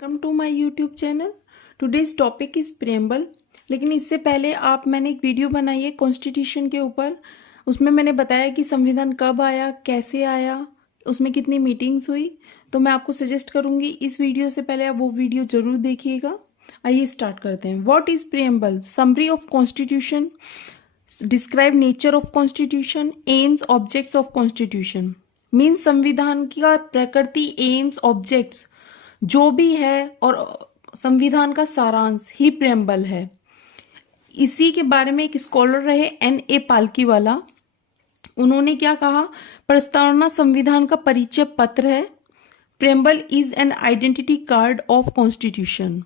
Welcome to my YouTube channel. Today's topic is preamble. लेकिन इससे पहले मैंने एक वीडियो बनाई है कॉन्स्टिट्यूशन के ऊपर। उसमें मैंने बताया कि संविधान कब आया, कैसे आया, उसमें कितनी मीटिंग्स हुई। तो मैं आपको सजेस्ट करूंगी इस वीडियो से पहले आप वो वीडियो जरूर देखिएगा। आइए स्टार्ट करते हैं। What is preamble? Summary of constitution, describe nature of constitution, AIIMS objects of constitution. Means संविधान का प्रकृति, एम्स, ऑब्जेक्ट्स जो भी है और संविधान का सारांश ही प्रेम्बल है। इसी के बारे में एक स्कॉलर रहे N.A. पालकीवाला। उन्होंने क्या कहा? प्रस्तावना संविधान का परिचय पत्र है। Preamble is an identity card of constitution.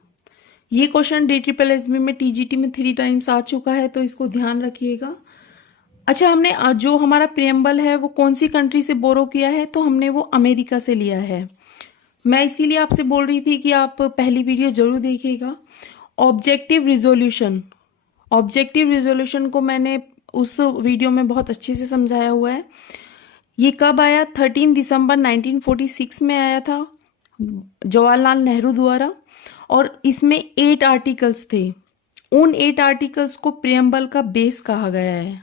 ये क्वेश्चन DSSB में TGT में 3 टाइम्स आ चुका है, तो इसको ध्यान रखिएगा। अच्छा, हमने जो हमारा प्रेम्बल है वो कौन सी कंट्री से बोरो किया है? तो हमने वो अमेरिका से लिया है। मैं इसीलिए आपसे बोल रही थी कि आप पहली वीडियो जरूर देखिएगा। ऑब्जेक्टिव रिजोल्यूशन को मैंने उस वीडियो में बहुत अच्छे से समझाया हुआ है। ये कब आया? 13 दिसंबर 1946 में आया था जवाहरलाल नेहरू द्वारा, और इसमें 8 आर्टिकल्स थे। उन 8 आर्टिकल्स को प्रेम्बल का बेस कहा गया है।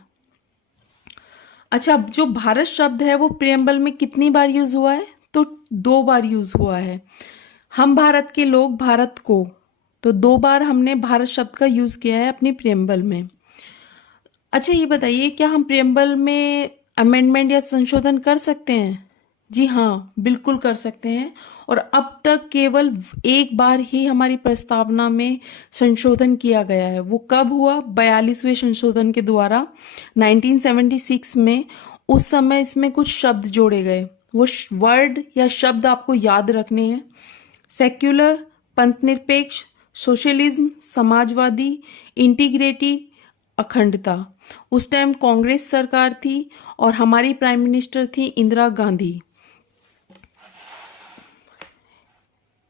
अच्छा, जो भारत शब्द है वो प्रेम्बल में कितनी बार यूज हुआ है? तो 2 बार यूज हुआ है। हम भारत के लोग भारत को, तो 2 बार हमने भारत शब्द का यूज किया है अपनी प्रेम्बल में। अच्छा, ये बताइए, क्या हम प्रेम्बल में अमेंडमेंट या संशोधन कर सकते हैं? जी हाँ, बिल्कुल कर सकते हैं। और अब तक केवल एक बार ही हमारी प्रस्तावना में संशोधन किया गया है। वो कब हुआ? 42वें संशोधन के द्वारा 1976 में। उस समय इसमें कुछ शब्द जोड़े गए। वो वर्ड या शब्द आपको याद रखने हैं। सेक्युलर, पंथनिरपेक्ष, सोशलिज्म, समाजवादी, इंटीग्रिटी, अखंडता। उस टाइम कांग्रेस सरकार थी और हमारी प्राइम मिनिस्टर थी इंदिरा गांधी।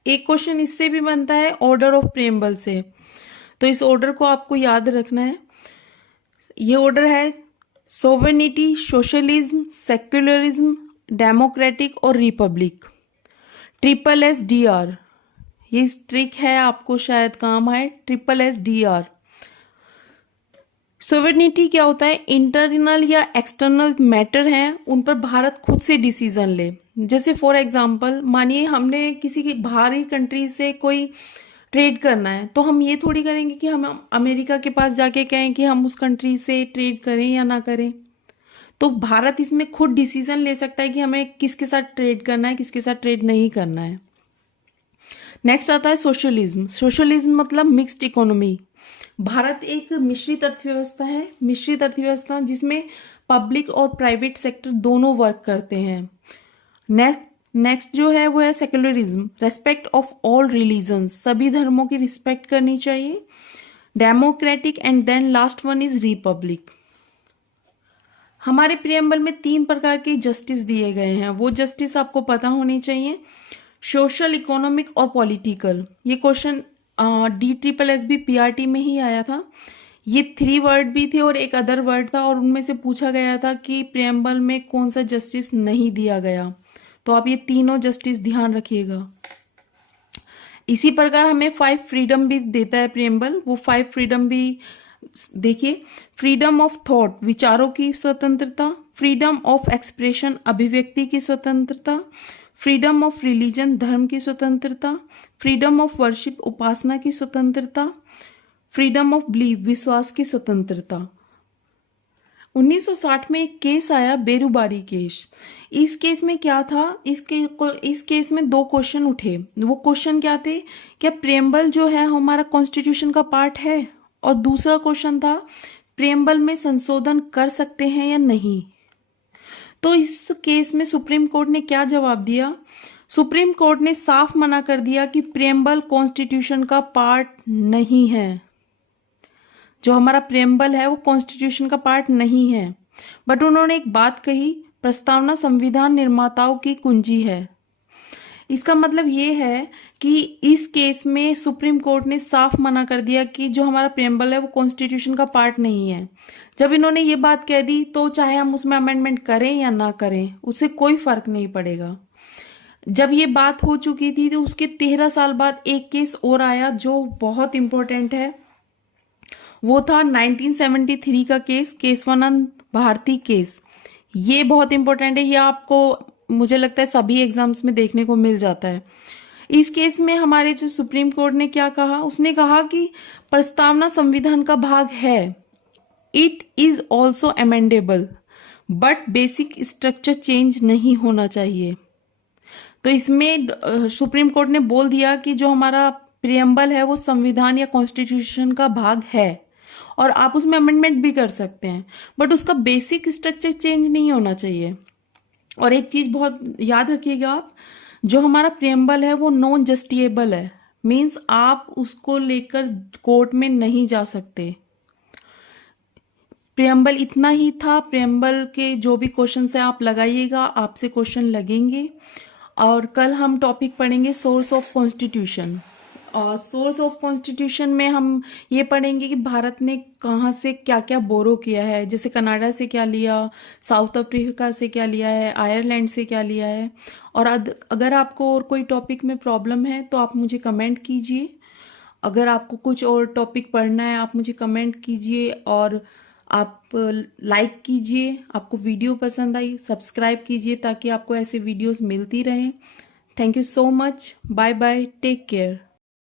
एक क्वेश्चन इससे भी बनता है ऑर्डर ऑफ प्रेम्बल से, तो इस ऑर्डर को आपको याद रखना है। ये ऑर्डर है सोवेनिटी, सोशलिज्म, सेक्युलरिज्म, डेमोक्रेटिक और रिपब्लिक। SSDR, ये ट्रिक है, आपको शायद काम आए। SSDR। सोवेनिटी क्या होता है? इंटरनल या एक्सटर्नल मैटर हैं, उन पर भारत खुद से डिसीजन ले। जैसे फॉर एग्जांपल, मानिए हमने किसी की बाहरी कंट्री से कोई ट्रेड करना है, तो हम ये थोड़ी करेंगे कि हम अमेरिका के पास जाके कहें कि हम उस कंट्री से ट्रेड करें या ना करें। तो भारत इसमें खुद डिसीजन ले सकता है कि हमें किसके साथ ट्रेड करना है, किसके साथ ट्रेड नहीं करना है। नेक्स्ट आता है सोशलिज्म। सोशलिज्म मतलब मिक्स्ड इकोनॉमी। भारत एक मिश्रित अर्थव्यवस्था है। मिश्रित अर्थव्यवस्था जिसमें पब्लिक और प्राइवेट सेक्टर दोनों वर्क करते हैं। नेक्स्ट जो है वो है secularism. Respect of all religions, सभी धर्मों की रिस्पेक्ट करनी चाहिए। Democratic, and then last one is republic. हमारे प्रियम्बल में 3 प्रकार के जस्टिस दिए गए हैं। वो जस्टिस आपको पता होनी चाहिए। सोशल, इकोनॉमिक और पॉलिटिकल। ये क्वेश्चन DSSB PRT में ही आया था। ये 3 वर्ड भी थे और एक अदर वर्ड था, और उनमें से पूछा गया था कि प्रियम्बल में कौन सा जस्टिस नहीं दिया गया। तो आप ये तीनों जस्टिस ध्यान रखिएगा। इसी प्रकार हमें 5 फ्रीडम भी देता है प्रियम्बल। वो 5 फ्रीडम भी देखिए। फ्रीडम ऑफ थॉट, विचारों की स्वतंत्रता। फ्रीडम ऑफ एक्सप्रेशन, अभिव्यक्ति की स्वतंत्रता। फ्रीडम ऑफ रिलीजन, धर्म की स्वतंत्रता। फ्रीडम ऑफ वर्शिप, उपासना की स्वतंत्रता। फ्रीडम ऑफ बिलीफ, विश्वास की स्वतंत्रता। 1960 में एक केस आया, बेरुबारी केस। इस केस में क्या था? इस केस में 2 क्वेश्चन उठे। वो क्वेश्चन क्या थे? क्या प्रेम्बल जो है हमारा कॉन्स्टिट्यूशन का पार्ट है? और दूसरा क्वेश्चन था, प्रेम्बल में संशोधन कर सकते हैं या नहीं? तो इस केस में सुप्रीम कोर्ट ने क्या जवाब दिया? सुप्रीम कोर्ट ने साफ मना कर दिया कि प्रेम्बल कॉन्स्टिट्यूशन का पार्ट नहीं है। जो हमारा प्रेम्बल है वो कॉन्स्टिट्यूशन का पार्ट नहीं है। बट उन्होंने एक बात कही, प्रस्तावना संविधान निर्माताओं की कुंजी है। इसका मतलब ये है कि इस केस में सुप्रीम कोर्ट ने साफ मना कर दिया कि जो हमारा प्रेम्बल है वो कॉन्स्टिट्यूशन का पार्ट नहीं है। जब इन्होंने ये बात कह दी तो चाहे हम उसमें अमेंडमेंट करें या ना करें, उससे कोई फर्क नहीं पड़ेगा। जब ये बात हो चुकी थी तो उसके 13 साल बाद एक केस और आया जो बहुत इंपॉर्टेंट है। वो था 1973 का केस, केशवानंद भारती केस। ये बहुत इंपॉर्टेंट है, ये आपको मुझे लगता है सभी एग्जाम्स में देखने को मिल जाता है। इस केस में हमारे जो सुप्रीम कोर्ट ने क्या कहा, उसने कहा कि प्रस्तावना संविधान का भाग है, it is also amendable, but basic structure change नहीं होना चाहिए। तो इसमें सुप्रीम कोर्ट ने बोल दिया कि जो हमारा प्रियम्बल है वो संविधान या कॉन्स्टिट्यूशन का भाग है और आप उसमें अमेंडमेंट भी कर सकते हैं, बट उसका बेसिक स्ट्रक्चर चेंज नहीं होना चाहिए। और एक चीज बहुत याद रखिएगा आप, जो हमारा प्रियम्बल है वो नॉन जस्टिएबल है, मीन्स आप उसको लेकर कोर्ट में नहीं जा सकते। प्रियम्बल इतना ही था, प्रियम्बल के जो भी क्वेश्चन है आप लगाइएगा, आपसे क्वेश्चन लगेंगे। और कल हम टॉपिक पढ़ेंगे सोर्स ऑफ कॉन्स्टिट्यूशन, और सोर्स ऑफ कॉन्स्टिट्यूशन में हम ये पढ़ेंगे कि भारत ने कहाँ से क्या क्या बोरो किया है, जैसे कनाडा से क्या लिया, साउथ अफ्रीका से क्या लिया है, आयरलैंड से क्या लिया है। और अगर आपको और कोई टॉपिक में प्रॉब्लम है तो आप मुझे कमेंट कीजिए। अगर आपको कुछ और टॉपिक पढ़ना है आप मुझे कमेंट कीजिए, और आप लाइक कीजिए। आपको वीडियो पसंद आई सब्सक्राइब कीजिए ताकि आपको ऐसे वीडियोस मिलती रहें। Thank you so much, bye bye, take care.